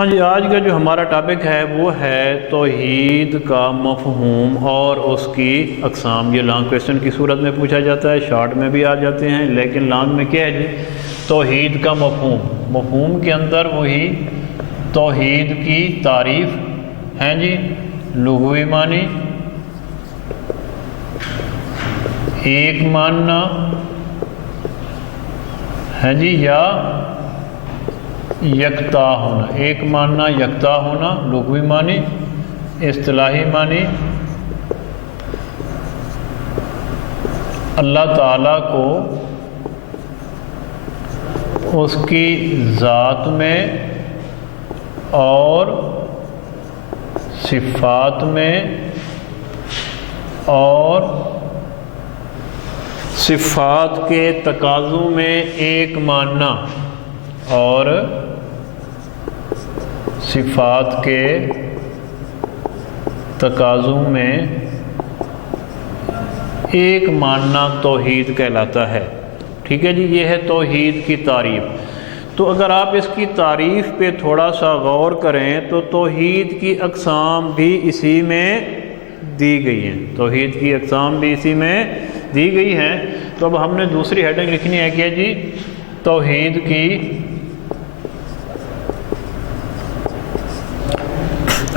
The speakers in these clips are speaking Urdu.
ہاں جی، آج کا جو ہمارا ٹاپک ہے وہ ہے توحید کا مفہوم اور اس کی اقسام۔ یہ لانگ کویسچن کی صورت میں پوچھا جاتا ہے، شارٹ میں بھی آ جاتے ہیں، لیکن لانگ میں کیا ہے جی؟ توحید کا مفہوم۔ مفہوم کے اندر وہی توحید کی تعریف ہیں جی، لغوی معنی، ایک ماننا ہے جی، یا یکتا ہونا۔ ایک ماننا، یکتا ہونا، لغوی معنی، اصطلاحی معنی۔ اللہ تعالیٰ کو اس کی ذات میں اور صفات میں اور صفات کے تقاضوں میں ایک ماننا، اور صفات کے تقاضوں میں ایک ماننا توحید کہلاتا ہے۔ ٹھیک ہے جی، یہ ہے توحید کی تعریف۔ تو اگر آپ اس کی تعریف پہ تھوڑا سا غور کریں تو توحید کی اقسام بھی اسی میں دی گئی ہیں۔ توحید کی اقسام بھی اسی میں دی گئی ہیں۔ تو اب ہم نے دوسری ہیڈنگ لکھنی ہے کہ جی توحید کی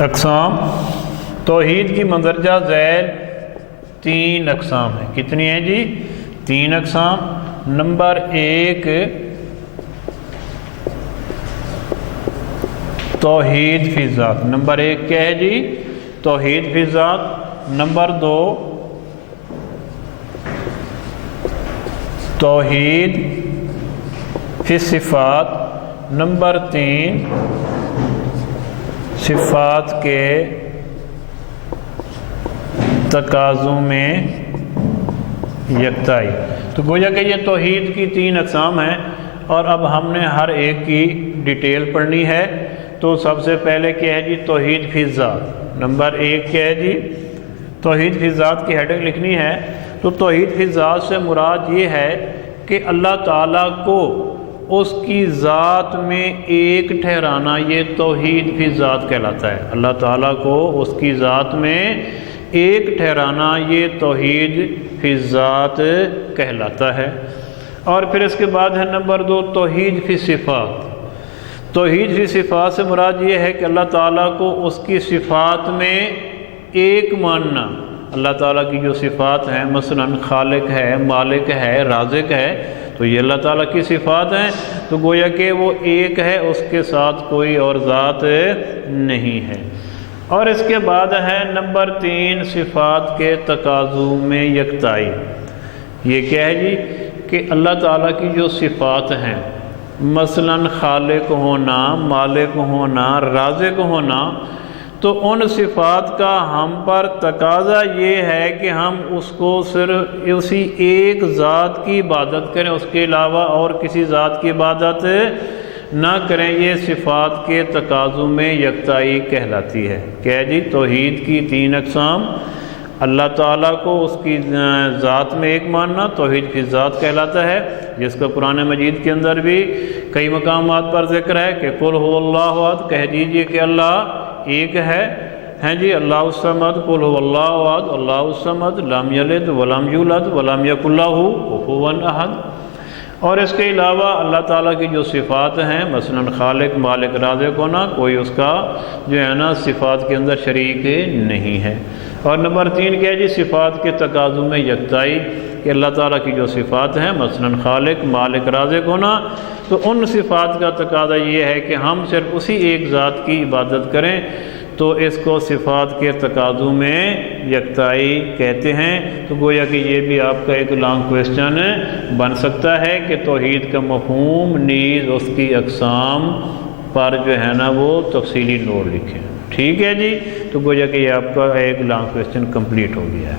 اقسام۔ توحید کی مندرجہ ذیل 3 اقسام ہیں۔ کتنی ہیں جی؟ 3 اقسام۔ نمبر 1 توحید فی ذات۔ نمبر 1 کیا ہے جی؟ توحید فی ذات۔ نمبر 2 توحید فی صفات۔ نمبر 3 صفات کے تقاضوں میں یکتائی۔ تو گویا کہ یہ توحید کی 3 اقسام ہیں، اور اب ہم نے ہر ایک کی ڈیٹیل پڑھنی ہے۔ تو سب سے پہلے کیا ہے جی؟ توحید فی ذات۔ نمبر 1 کیا ہے جی؟ توحید فی ذات کی ہیڈنگ لکھنی ہے۔ تو توحید فی ذات سے مراد یہ ہے کہ اللہ تعالیٰ کو اس کی ذات میں ایک ٹھہرانا، یہ توحید فی ذات کہلاتا ہے۔ اللہ تعالیٰ کو اس کی ذات میں ایک ٹھہرانا، یہ توحید فی ذات کہلاتا ہے۔ اور پھر اس کے بعد ہے نمبر 2 توحید فی صفات۔ توحید فی صفات سے مراد یہ ہے کہ اللہ تعالیٰ کو اس کی صفات میں ایک ماننا۔ اللہ تعالیٰ کی جو صفات ہیں، مثلا خالق ہے، مالک ہے، رازق ہے، تو یہ اللہ تعالیٰ کی صفات ہیں۔ تو گویا کہ وہ ایک ہے، اس کے ساتھ کوئی اور ذات نہیں ہے۔ اور اس کے بعد ہے نمبر 3 صفات کے تقاضوں میں یکتائی۔ یہ کیا ہے جی؟ کہ اللہ تعالیٰ کی جو صفات ہیں، مثلا خالق ہونا، مالک ہونا، رازق ہونا، تو ان صفات کا ہم پر تقاضا یہ ہے کہ ہم اس کو صرف اسی ایک ذات کی عبادت کریں، اس کے علاوہ اور کسی ذات کی عبادت نہ کریں۔ یہ صفات کے تقاضوں میں یکتائی کہلاتی ہے۔ کیا جی؟ توحید کی 3 اقسام۔ اللہ تعالیٰ کو اس کی ذات میں ایک ماننا، توحید فی ذات کہلاتا ہے، جس کا قرآن مجید کے اندر بھی کئی مقامات پر ذکر ہے کہ قل هو اللہ احد، کہہ دیجئے کہ اللہ ایک ہے۔ ہیں جی، اللہ الصمد، قل هو اللہ احد، اللہ الصمد، لم یلد ولم یولد ولم یکن لہ کفوا احد۔ اور اس کے علاوہ اللہ تعالیٰ کی جو صفات ہیں، مثلا خالق، مالک، رازق ہونا، کوئی اس کا جو ہے نا صفات کے اندر شریک نہیں ہے۔ اور نمبر 3 کیا ہے جی؟ صفات کے تقاضوں میں یکتائی، کہ اللہ تعالیٰ کی جو صفات ہیں، مثلا خالق، مالک، رازق ہونا، تو ان صفات کا تقاضا یہ ہے کہ ہم صرف اسی ایک ذات کی عبادت کریں، تو اس کو صفات کے تقاضوں میں یکتائی کہتے ہیں۔ تو گویا کہ یہ بھی آپ کا ایک لانگ کویسچن بن سکتا ہے کہ توحید کا مفہوم نیز اس کی اقسام پر جو ہے نا وہ تفصیلی نوٹ لکھیں۔ ٹھیک ہے جی، تو گویا کہ یہ آپ کا ایک لانگ کویسچن کمپلیٹ ہو گیا ہے۔